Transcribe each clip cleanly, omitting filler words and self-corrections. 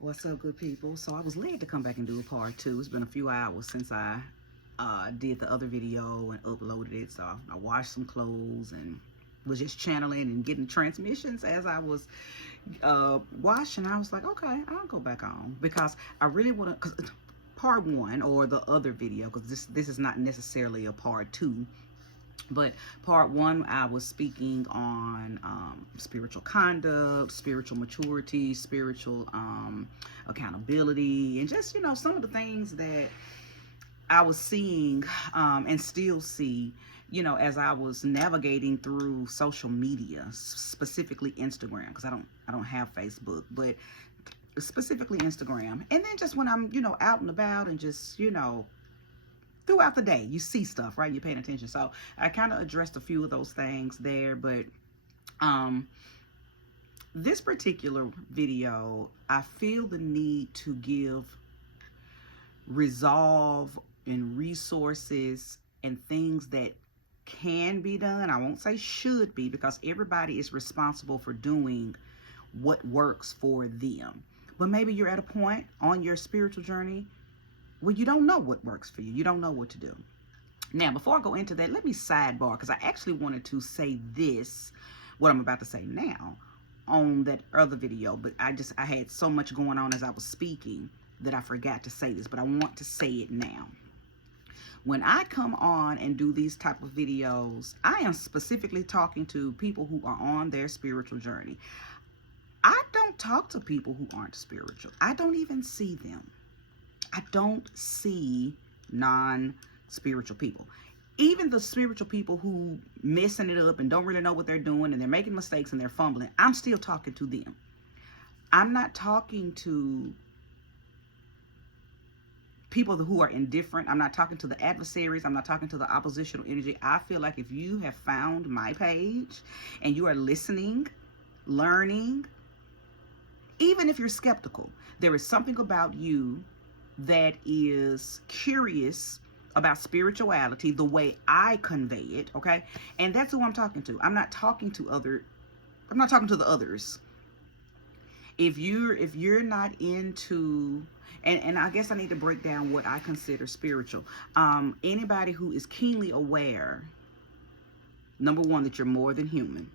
What's up, good people? So I was led to come back and do a part two. It's been a few hours since I did the other video and uploaded it. So I washed some clothes and was just channeling and getting transmissions as I was washing. I was like, okay, I'll go back on because I really want to. Cause part one or the other video, because this is not necessarily a part two. But part one, I was speaking on spiritual conduct, spiritual maturity, spiritual accountability, and just, some of the things that I was seeing and still see, as I was navigating through social media, specifically Instagram, because I don't have Facebook, but specifically Instagram. And then just when I'm, out and about and just, throughout the day you see stuff, right? You're paying attention. So I kind of addressed a few of those things there, but this particular video, I feel the need to give resolve and resources and things that can be done. I won't say should be, because everybody is responsible for doing what works for them. But maybe you're at a point on your spiritual journey where you don't know what works for you. You don't know what to do. Now, before I go into that, let me sidebar, because I actually wanted to say this, what I'm about to say now, on that other video, but I had so much going on as I was speaking that I forgot to say this, but I want to say it now. When I come on and do these type of videos, I am specifically talking to people who are on their spiritual journey. I don't talk to people who aren't spiritual. I don't even see them. I don't see non-spiritual people. Even the spiritual people who messing it up and don't really know what they're doing and they're making mistakes and they're fumbling, I'm still talking to them. I'm not talking to people who are indifferent. I'm not talking to the adversaries. I'm not talking to the oppositional energy. I feel like if you have found my page and you are listening, learning, even if you're skeptical, there is something about you that is curious about spirituality the way I convey it, okay? And that's who I'm talking to. I'm not talking to the others. If you're not into, and I guess I need to break down what I consider spiritual. Anybody who is keenly aware, number one, that you're more than human.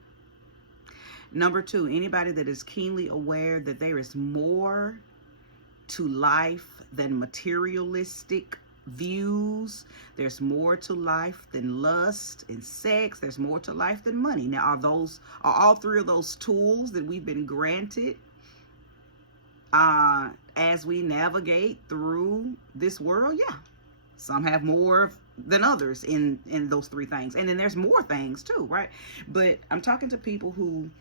Number two, anybody that is keenly aware that there is more to life than materialistic views. There's more to life than lust and sex. There's more to life than money. Now, are all three of those tools that we've been granted as we navigate through this world? Yeah, some have more than others in those three things, and then there's more things too, right? But I'm talking to people who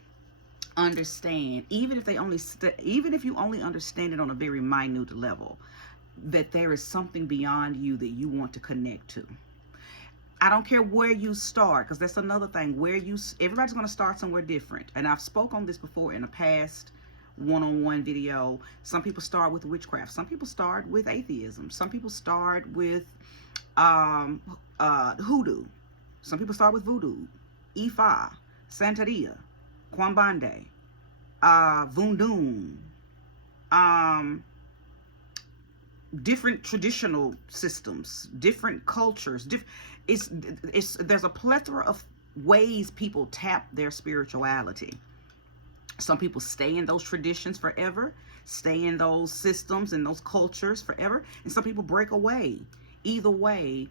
understand, even if you only understand it on a very minute level, that there is something beyond you that you want to connect to. I don't care where you start, because that's another thing. Everybody's going to start somewhere different, and I've spoke on this before in a past one-on-one video. Some people start with witchcraft. Some people start with atheism. Some people start with hoodoo. Some people start with voodoo, Ifa, Santeria, Kwambande, Vundun, different traditional systems, different cultures. There's a plethora of ways people tap their spirituality. Some people stay in those traditions forever, stay in those systems and those cultures forever, and some people break away. Either way,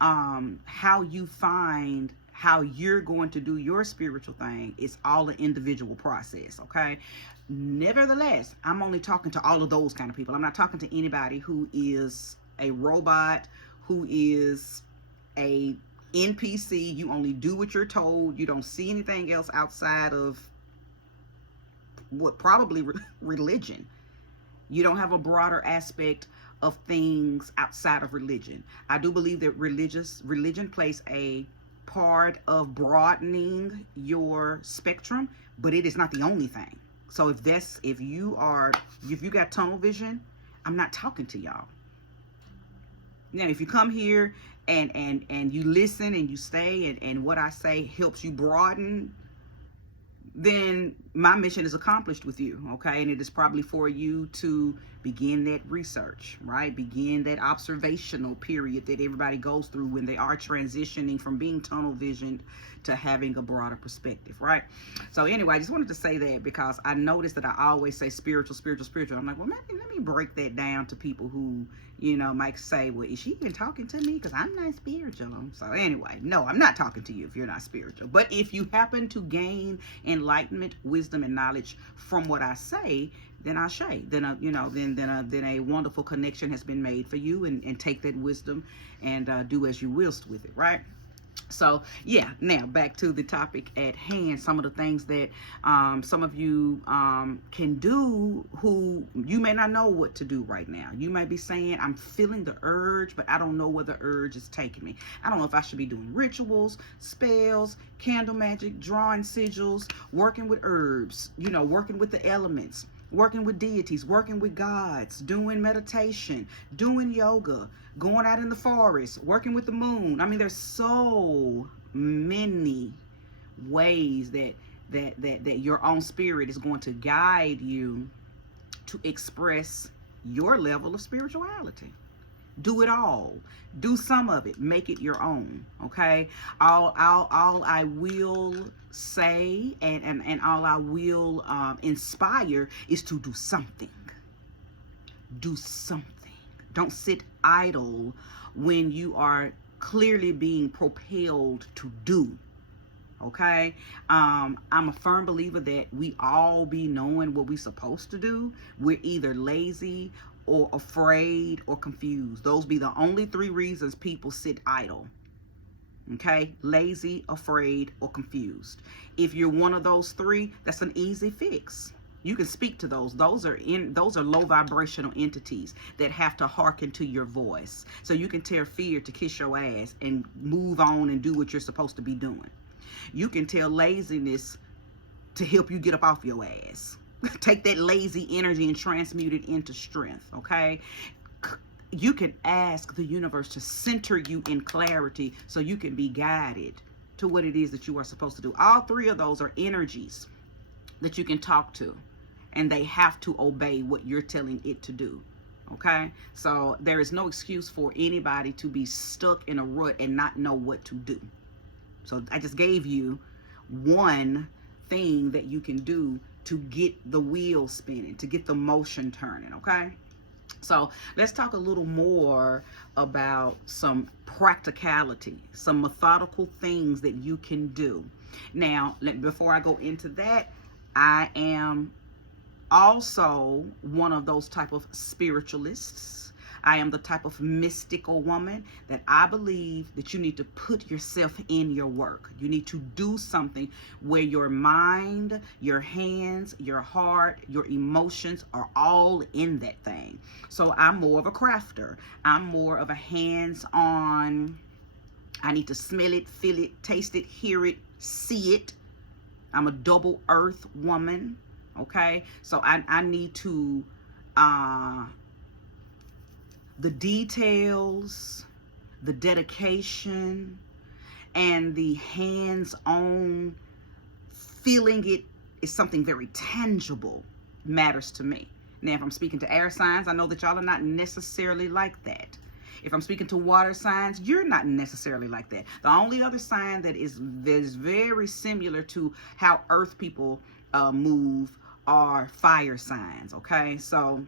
how you find how you're going to do your spiritual thing is all an individual process, okay? Nevertheless, I'm only talking to all of those kind of people. I'm not talking to anybody who is a robot, who is a NPC. You only do what you're told. You don't see anything else outside of what probably religion. You don't have a broader aspect of things outside of religion. I do believe that religion plays a part of broadening your spectrum, but it is not the only thing. So if you got tunnel vision, I'm not talking to y'all. Now, if you come here and you listen and you stay and what I say helps you broaden then my mission is accomplished with you, okay? And it is probably for you to begin that research, right? Begin that observational period that everybody goes through when they are transitioning from being tunnel visioned to having a broader perspective, right? So anyway, I just wanted to say that because I noticed that I always say spiritual, spiritual, spiritual. I'm like, well, let me break that down to people who, you know, might say, well, is she even talking to me? Because I'm not spiritual. So anyway, no, I'm not talking to you if you're not spiritual. But if you happen to gain enlightenment, wisdom, and knowledge from what I say, then I say, then a wonderful connection has been made for you, and take that wisdom and do as you willst with it, right? So yeah, now back to the topic at hand. Some of the things that some of you can do who you may not know what to do right now. You might be saying, I'm feeling the urge, but I don't know where the urge is taking me. I don't know if I should be doing rituals, spells, candle magic, drawing sigils, working with herbs, you know, working with the elements, working with deities, working with gods, doing meditation, doing yoga, going out in the forest, working with the moon. I mean, there's so many ways that your own spirit is going to guide you to express your level of spirituality. Do it all. Do some of it. Make it your own. Okay. All I will say and all I will inspire is to do something. Do something. Don't sit idle when you are clearly being propelled to do. Okay. I'm a firm believer that we all be knowing what we're supposed to do. We're either lazy or afraid or confused. Those be the only three reasons people sit idle. Okay, lazy, afraid, or confused. If you're one of those three, that's an easy fix. You can speak to those. Those are low vibrational entities that have to hearken to your voice. So you can tell fear to kiss your ass and move on and do what you're supposed to be doing. You can tell laziness to help you get up off your ass. Take that lazy energy and transmute it into strength, okay? You can ask the universe to center you in clarity so you can be guided to what it is that you are supposed to do. All three of those are energies that you can talk to, and they have to obey what you're telling it to do, okay? So there is no excuse for anybody to be stuck in a rut and not know what to do. So I just gave you one thing that you can do to get the wheel spinning, to get the motion turning, okay? So let's talk a little more about some practicality, some methodical things that you can do. Now, before I go into that, I am also one of those type of spiritualists. I am the type of mystical woman that I believe that you need to put yourself in your work. You need to do something where your mind, your hands, your heart, your emotions are all in that thing. So I'm more of a crafter. I'm more of a hands-on. I need to smell it, feel it, taste it, hear it, see it. I'm a double earth woman. Okay, so I need to the details, the dedication, and the hands-on feeling it is something very tangible matters to me. Now, if I'm speaking to air signs, I know that y'all are not necessarily like that. If I'm speaking to water signs, you're not necessarily like that. The only other sign that is very similar to how earth people move are fire signs, okay? So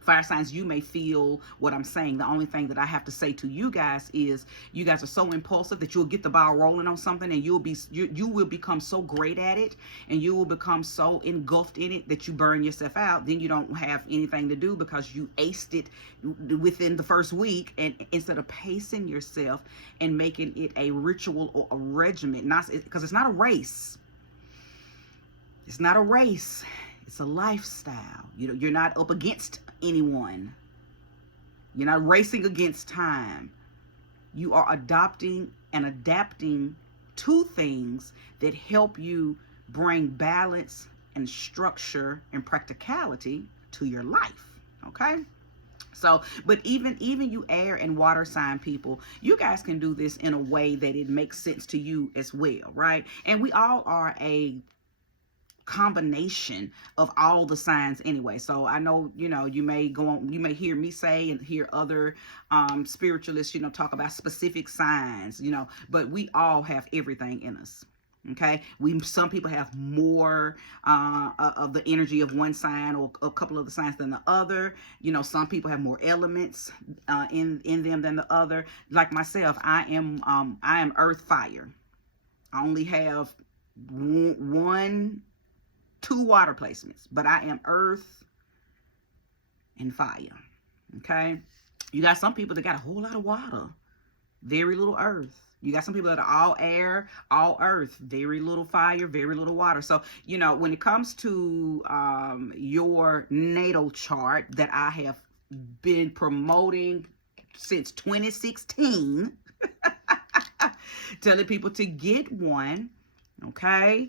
fire signs, you may feel what I'm saying. The only thing that I have to say to you guys is you guys are so impulsive that you'll get the ball rolling on something, and you will become so great at it, and you will become so engulfed in it that you burn yourself out. Then you don't have anything to do because you aced it within the first week. And instead of pacing yourself and making it a ritual or a regiment, not because it's not a race. It's not a race. It's a lifestyle. You're not up against anyone. You're not racing against time. You are adopting and adapting to things that help you bring balance and structure and practicality to your life. Okay? So, but even you air and water sign people, you guys can do this in a way that it makes sense to you as well, right? And we all are a combination of all the signs anyway. So I know, you may go on, you may hear me say and hear other spiritualists, talk about specific signs, but we all have everything in us. Okay, some people have more of the energy of one sign or a couple of the signs than the other. Some people have more elements in them than the other. Like myself, I am earth fire. I only have two water placements, but I am earth and fire. Okay, you got some people that got a whole lot of water, very little earth. You got some people that are all air, all earth, very little fire, very little water. So, when it comes to your natal chart that I have been promoting since 2016, telling people to get one, okay?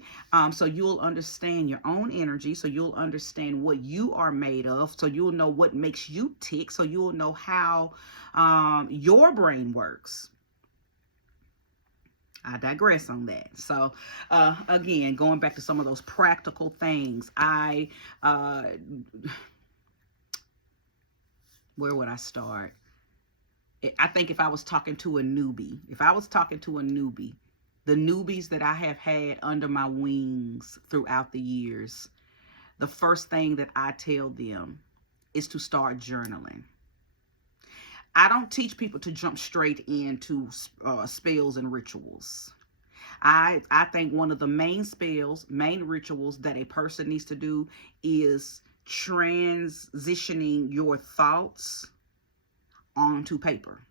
So you'll understand your own energy, so you'll understand what you are made of, so you'll know what makes you tick, so you'll know how your brain works. I digress on that. So, again, going back to some of those practical things, where would I start? I think if I was talking to a newbie, the newbies that I have had under my wings throughout the years, the first thing that I tell them is to start journaling. I don't teach people to jump straight into spells and rituals. I think one of the main rituals that a person needs to do is transitioning your thoughts onto paper.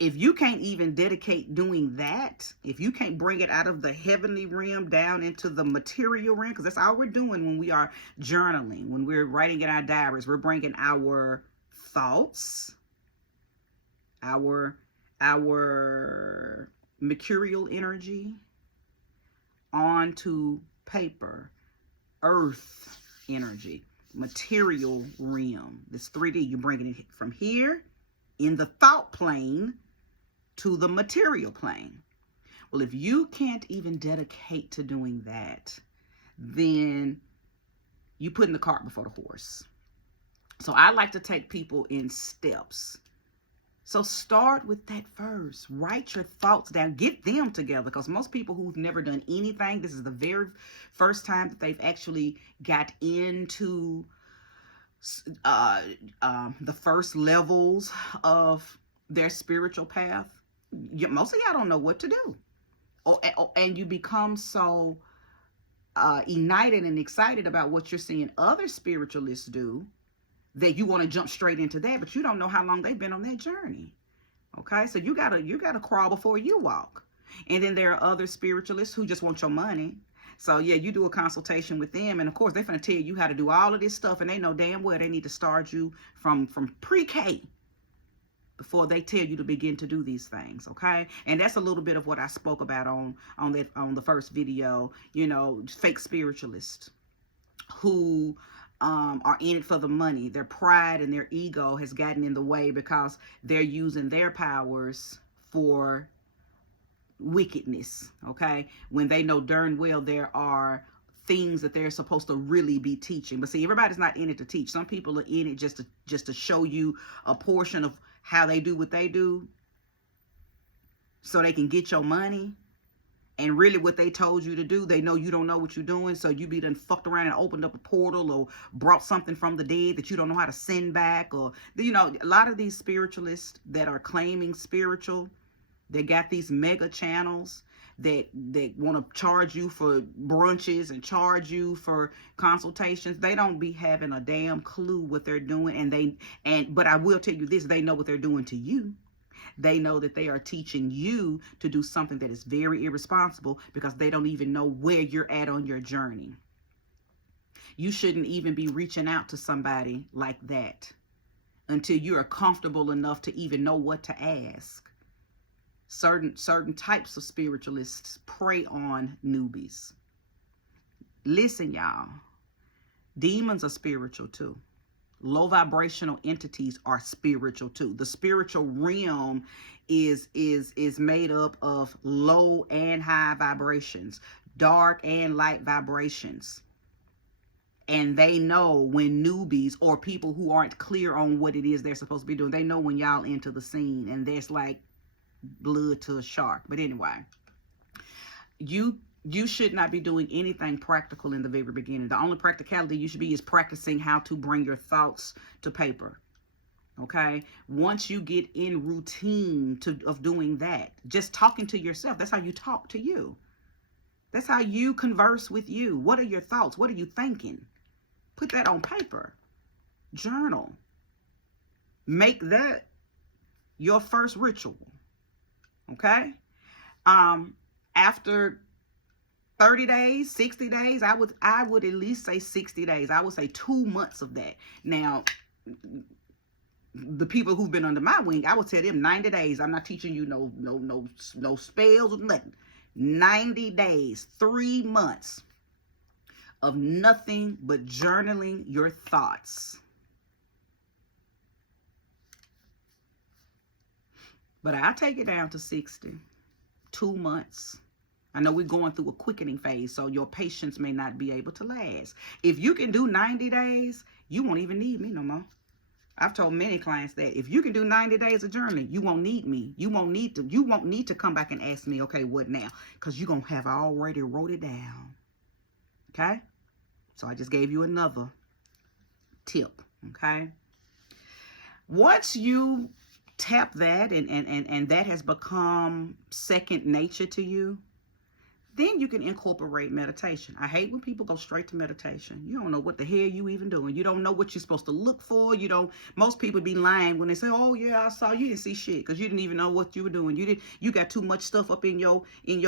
If you can't even dedicate doing that, if you can't bring it out of the heavenly realm down into the material realm, because that's all we're doing when we are journaling, when we're writing in our diaries, we're bringing our thoughts, our mercurial energy onto paper, earth energy, material realm, this 3D. You're bringing it from here in the thought plane to the material plane. Well, if you can't even dedicate to doing that, then you putting the cart before the horse. So I like to take people in steps. So start with that first. Write your thoughts down. Get them together, because most people who've never done anything, this is the very first time that they've actually got into the first levels of their spiritual path. Most of y'all don't know what to do. And you become so ignited and excited about what you're seeing other spiritualists do that you want to jump straight into that, but you don't know how long they've been on that journey. Okay, so you gotta crawl before you walk. And then there are other spiritualists who just want your money. So yeah, you do a consultation with them, and of course they're gonna tell you how to do all of this stuff, and they know damn well they need to start you from pre-K before they tell you to begin to do these things. Okay, and that's a little bit of what I spoke about on the first video. Fake spiritualists who are in it for the money. Their pride and their ego has gotten in the way because they're using their powers for wickedness, okay? When they know darn well there are things that they're supposed to really be teaching. But see, everybody's not in it to teach. Some people are in it just to show you a portion of how they do what they do so they can get your money. And really what they told you to do, they know you don't know what you're doing, so you be done fucked around and opened up a portal or brought something from the dead that you don't know how to send back. Or, a lot of these spiritualists that are claiming spiritual, they got these mega channels that want to charge you for brunches and charge you for consultations. They don't be having a damn clue what they're doing. But I will tell you this, they know what they're doing to you. They know that they are teaching you to do something that is very irresponsible, because they don't even know where you're at on your journey. You shouldn't even be reaching out to somebody like that until you are comfortable enough to even know what to ask. Certain types of spiritualists prey on newbies. Listen, y'all. Demons are spiritual too. Low vibrational entities are spiritual too. The spiritual realm is made up of low and high vibrations. dark and light vibrations. And they know when newbies or people who aren't clear on what it is they're supposed to be doing, they know when y'all enter the scene and there's like blood to a shark. But anyway, you should not be doing anything practical in the very beginning. The only practicality you should be is practicing how to bring your thoughts to paper. Okay, once you get in routine of doing that, just talking to yourself, that's how you talk to you. That's how you converse with you. What are your thoughts? What are you thinking? Put that on paper. Journal. Make that your first ritual. Okay? After 30 days, 60 days, I would at least say 60 days. I would say 2 months of that. Now, the people who've been under my wing, I would tell them 90 days. I'm not teaching you no spells or nothing. 90 days, 3 months of nothing but journaling your thoughts. But I'll take it down to 60. 2 months. I know we're going through a quickening phase, so your patience may not be able to last. If you can do 90 days, you won't even need me no more. I've told many clients that if you can do 90 days of journaling, you won't need me. You won't need to come back and ask me, okay, what now? Because you're going to have already wrote it down. Okay? So I just gave you another tip. Okay? Once you tap that and that has become second nature to you, then you can incorporate meditation. I hate when people go straight to meditation. You don't know what the hell you even doing. You don't know what you're supposed to look for. Most people be lying when they say, oh yeah, I saw you. Didn't see shit because you didn't even know what you were doing. You got too much stuff up in your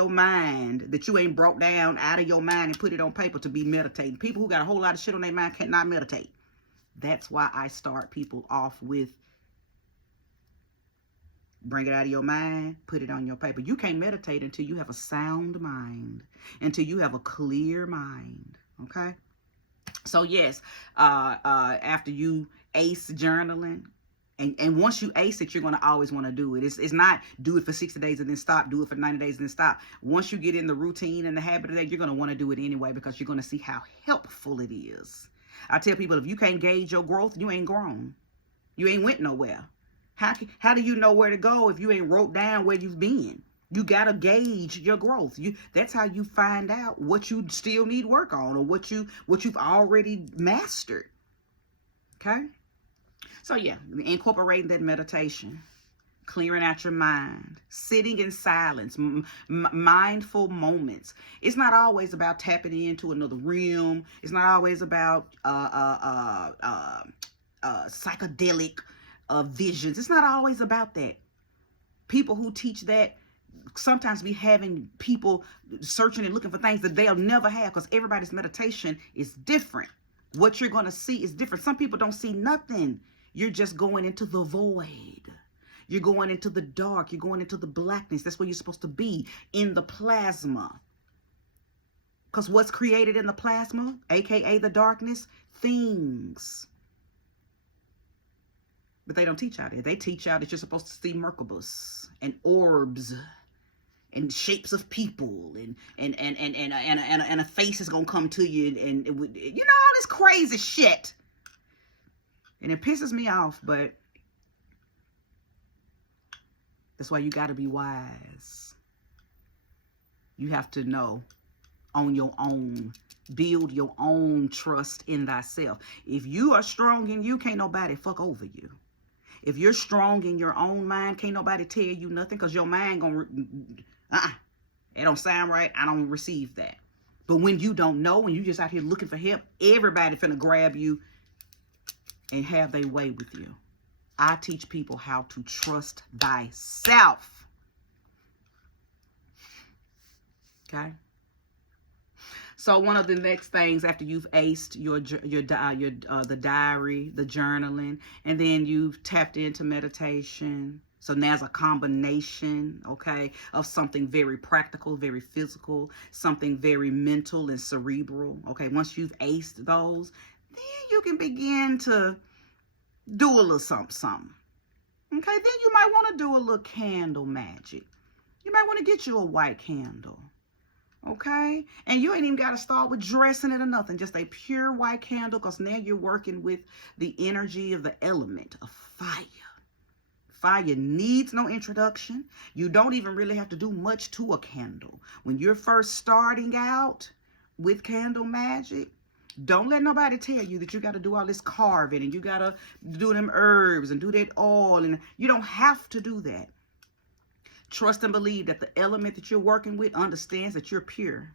mind that you ain't brought down out of your mind and put it on paper to be meditating. People who got a whole lot of shit on their mind cannot meditate. That's why I start people off with bring it out of your mind, put it on your paper. You can't meditate until you have a sound mind, until you have a clear mind, okay? So yes, after you ace journaling, and once you ace it, you're going to always want to do it. It's not do it for 60 days and then stop, do it for 90 days and then stop. Once you get in the routine and the habit of that, you're going to want to do it anyway because you're going to see how helpful it is. I tell people, if you can't gauge your growth, you ain't grown. You ain't went nowhere. How do you know where to go if you ain't wrote down where you've been? You got to gauge your growth. That's how you find out what you still need work on or what you've already mastered. Okay? So yeah, incorporating that meditation, clearing out your mind, sitting in silence, mindful moments. It's not always about tapping into another realm. It's not always about psychedelic visions. It's not always about that. People who teach that sometimes be having people searching and looking for things that they'll never have because everybody's meditation is different. What you're going to see is different. Some people don't see nothing. You're just going into the void. You're going into the dark. You're going into the blackness. That's where you're supposed to be, in the plasma. Because what's created in the plasma, aka the darkness, things. But they don't teach out there. They teach out that you're supposed to see Merkabahs and orbs and shapes of people and a face is gonna come to you and all this crazy shit. And it pisses me off, but that's why you got to be wise. You have to know on your own. Build your own trust in thyself. If you are strong in you, can't nobody fuck over you. If you're strong in your own mind, can't nobody tell you nothing because your mind gonna, it don't sound right. I don't receive that. But when you don't know, when you just out here looking for help, everybody finna grab you and have their way with you. I teach people how to trust thyself. Okay? So one of the next things after you've aced the diary, the journaling, and then you've tapped into meditation. So now it's a combination, okay, of something very practical, very physical, something very mental and cerebral. Okay, once you've aced those, then you can begin to do a little something. Okay, then you might want to do a little candle magic. You might want to get you a white candle. Okay? And you ain't even got to start with dressing it or nothing. Just a pure white candle, because now you're working with the energy of the element of fire. Fire needs no introduction. You don't even really have to do much to a candle. When you're first starting out with candle magic, don't let nobody tell you that you got to do all this carving and you got to do them herbs and do that oil. And you don't have to do that. Trust and believe that the element that you're working with understands that you're pure.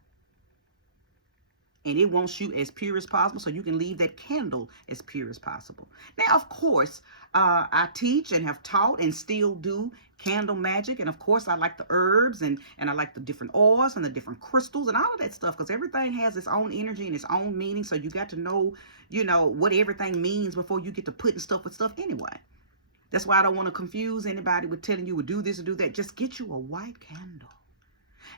And it wants you as pure as possible, so you can leave that candle as pure as possible. Now, of course, I teach and have taught and still do candle magic. And of course, I like the herbs and I like the different oils and the different crystals and all of that stuff, because everything has its own energy and its own meaning. So you got to know, what everything means before you get to putting stuff with stuff anyway. That's why I don't want to confuse anybody with telling you to do this or do that. Just get you a white candle.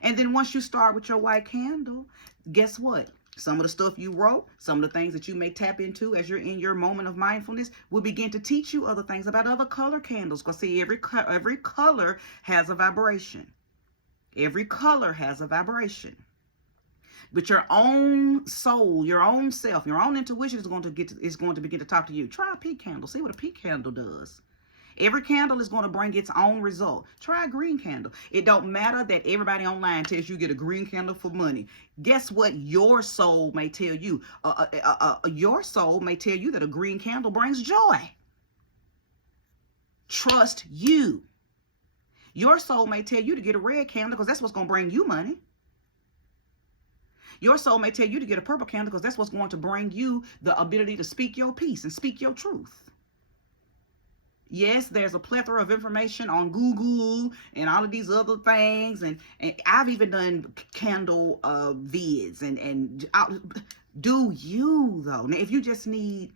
And then once you start with your white candle, guess what? Some of the stuff you wrote, some of the things that you may tap into as you're in your moment of mindfulness will begin to teach you other things about other color candles. Because see, every color has a vibration. Every color has a vibration. But your own soul, your own self, your own intuition is going to begin to talk to you. Try a pink candle. See what a pink candle does. Every candle is going to bring its own result. Try a green candle. It don't matter that everybody online tells you get a green candle for money. Guess what? Your soul may tell you. Your soul may tell you that a green candle brings joy. Trust you. Your soul may tell you to get a red candle because that's what's going to bring you money. Your soul may tell you to get a purple candle because that's what's going to bring you the ability to speak your peace and speak your truth. Yes, there's a plethora of information on Google and all of these other things. And I've even done candle vids. And do you, though? Now, if you just need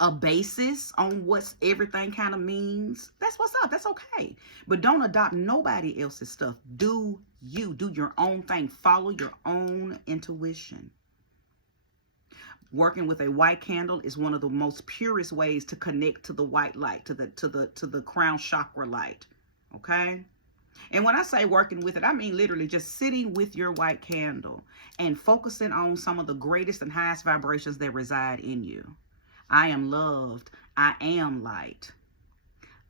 a basis on what everything kind of means, that's what's up. That's okay. But don't adopt nobody else's stuff. Do you. Do your own thing. Follow your own intuition. Working with a white candle is one of the most purest ways to connect to the white light, to the crown chakra light. Okay? And when I say working with it, I mean literally just sitting with your white candle and focusing on some of the greatest and highest vibrations that reside in you. I am loved. I am light.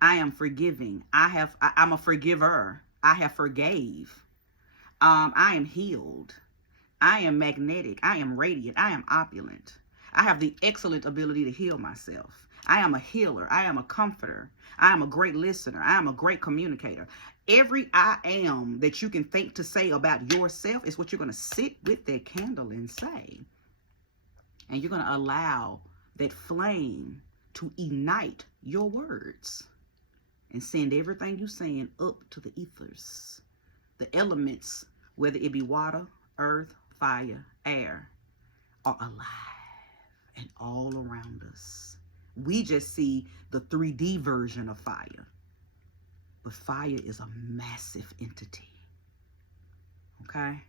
I am forgiving. I'm a forgiver. I have forgave. I am healed. I am magnetic. I am radiant. I am opulent. I have the excellent ability to heal myself. I am a healer. I am a comforter. I am a great listener. I am a great communicator. Every I am that you can think to say about yourself is what you're going to sit with that candle and say. And you're going to allow that flame to ignite your words and send everything you're saying up to the ethers. The elements, whether it be water, earth, fire, air, are alive and all around us. We just see the 3D version of fire. But fire is a massive entity. Okay?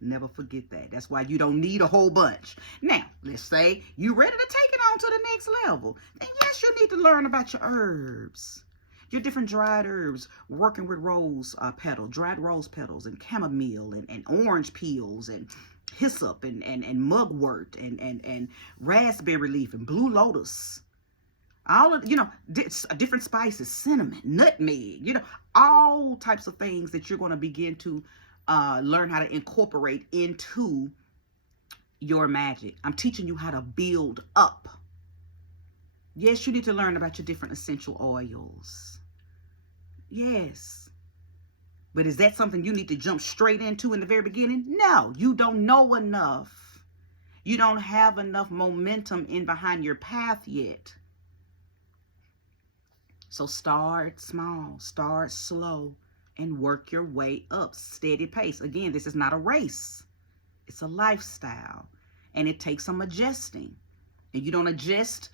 Never forget that. That's why you don't need a whole bunch. Now, let's say you're ready to take it on to the next level. Then yes, you need to learn about your herbs. Your different dried herbs, working with dried rose petals and chamomile and orange peels and hyssop and mugwort and raspberry leaf and blue lotus. All of, different spices, cinnamon, nutmeg, all types of things that you're going to begin to learn how to incorporate into your magic. I'm teaching you how to build up. Yes, you need to learn about your different essential oils. Yes. But is that something you need to jump straight into in the very beginning? No, you don't know enough. You don't have enough momentum in behind your path yet. So start small, start slow, and work your way up. Steady pace. Again, this is not a race. It's a lifestyle. And it takes some adjusting. And you don't adjust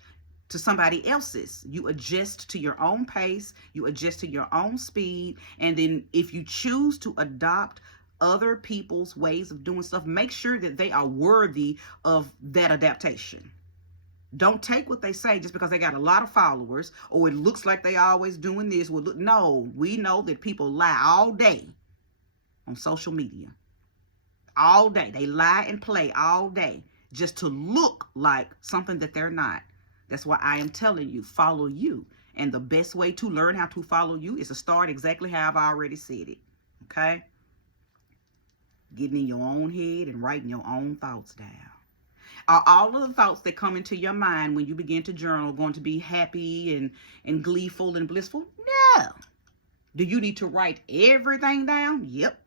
to somebody else's. You adjust to your own pace. You adjust to your own speed. And then if you choose to adopt other people's ways of doing stuff, make sure that they are worthy of that adaptation. Don't take what they say just because they got a lot of followers or it looks like they always doing this. No, we know that people lie all day on social media. all day. They lie and play all day just to look like something that they're not. That's why I am telling you, follow you. And the best way to learn how to follow you is to start exactly how I've already said it. Okay? Getting in your own head and writing your own thoughts down. Are all of the thoughts that come into your mind when you begin to journal going to be happy and gleeful and blissful? No. Do you need to write everything down? Yep.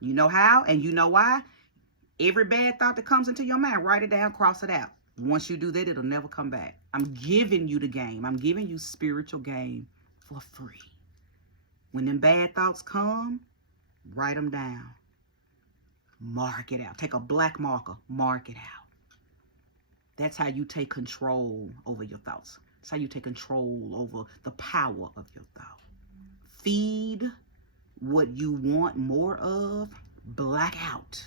You know how and you know why? Every bad thought that comes into your mind, write it down, cross it out. Once you do that, it'll never come back. I'm giving you the game. I'm giving you spiritual game for free. When them bad thoughts come, write them down. Mark it out. Take a black marker, mark it out. That's how you take control over your thoughts. That's how you take control over the power of your thought. Feed what you want more of, black out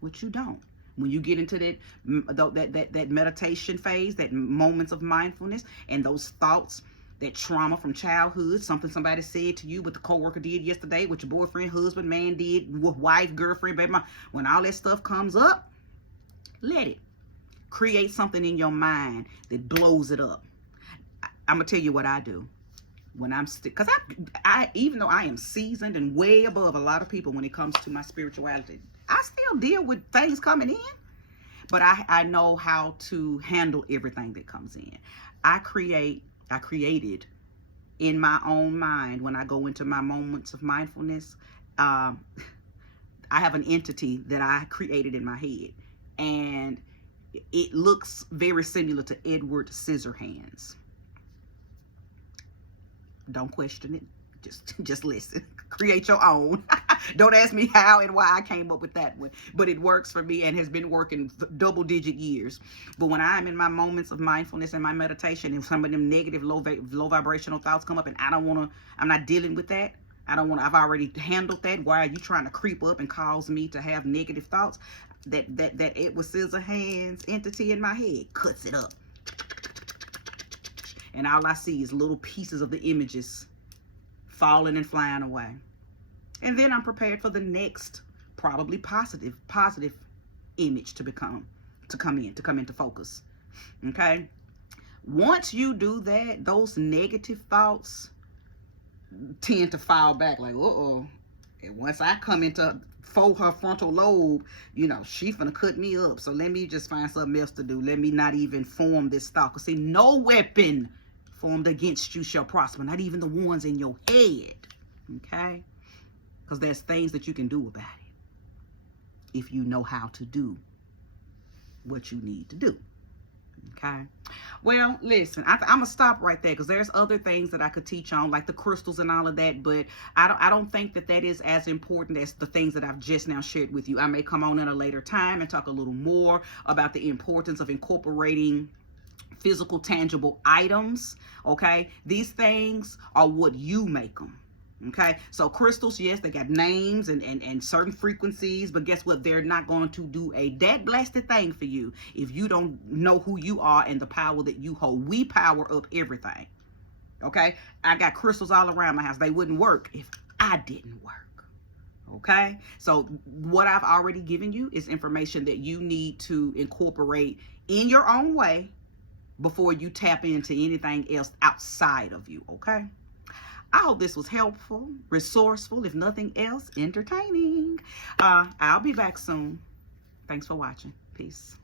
what you don't. When you get into that meditation phase, that moments of mindfulness, and those thoughts, that trauma from childhood, something somebody said to you, what the coworker did yesterday, what your boyfriend, husband, man did, wife, girlfriend, baby mom, when all that stuff comes up, let it. Create something in your mind that blows it up. I'm gonna tell you what I do when I'm because I even though I am seasoned and way above a lot of people when it comes to my spirituality, I still deal with things coming in, but I know how to handle everything that comes in. I created in my own mind when I go into my moments of mindfulness. I have an entity that I created in my head, and it looks very similar to Edward Scissorhands. Don't question it. Just listen. Create your own. Don't ask me how and why I came up with that one, but it works for me and has been working double-digit years. But when I'm in my moments of mindfulness and my meditation, and some of them negative, low vibrational thoughts come up, and I'm not dealing with that. I've already handled that. Why are you trying to creep up and cause me to have negative thoughts? That Edward Scissorhands entity in my head cuts it up. And all I see is little pieces of the images falling and flying away. And then I'm prepared for the next, probably positive image to come into focus. Okay? Once you do that, those negative thoughts tend to fall back like, uh-oh. And once I come into her frontal lobe, she finna cut me up. So let me just find something else to do. Let me not even form this thought. Because see, no weapon formed against you shall prosper. Not even the ones in your head. Okay? Because there's things that you can do about it. If you know how to do what you need to do. Okay? Well, listen, I'm going to stop right there because there's other things that I could teach on, like the crystals and all of that, but I don't think that is as important as the things that I've just now shared with you. I may come on at a later time and talk a little more about the importance of incorporating physical, tangible items, okay? These things are what you make them. Okay, so crystals, yes, they got names and certain frequencies, but guess what? They're not going to do a that blasted thing for you if you don't know who you are and the power that you hold. We power up everything. Okay, I got crystals all around my house. They wouldn't work if I didn't work. Okay, so what I've already given you is information that you need to incorporate in your own way before you tap into anything else outside of you. Okay. I hope this was helpful, resourceful, if nothing else, entertaining. I'll be back soon. Thanks for watching. Peace.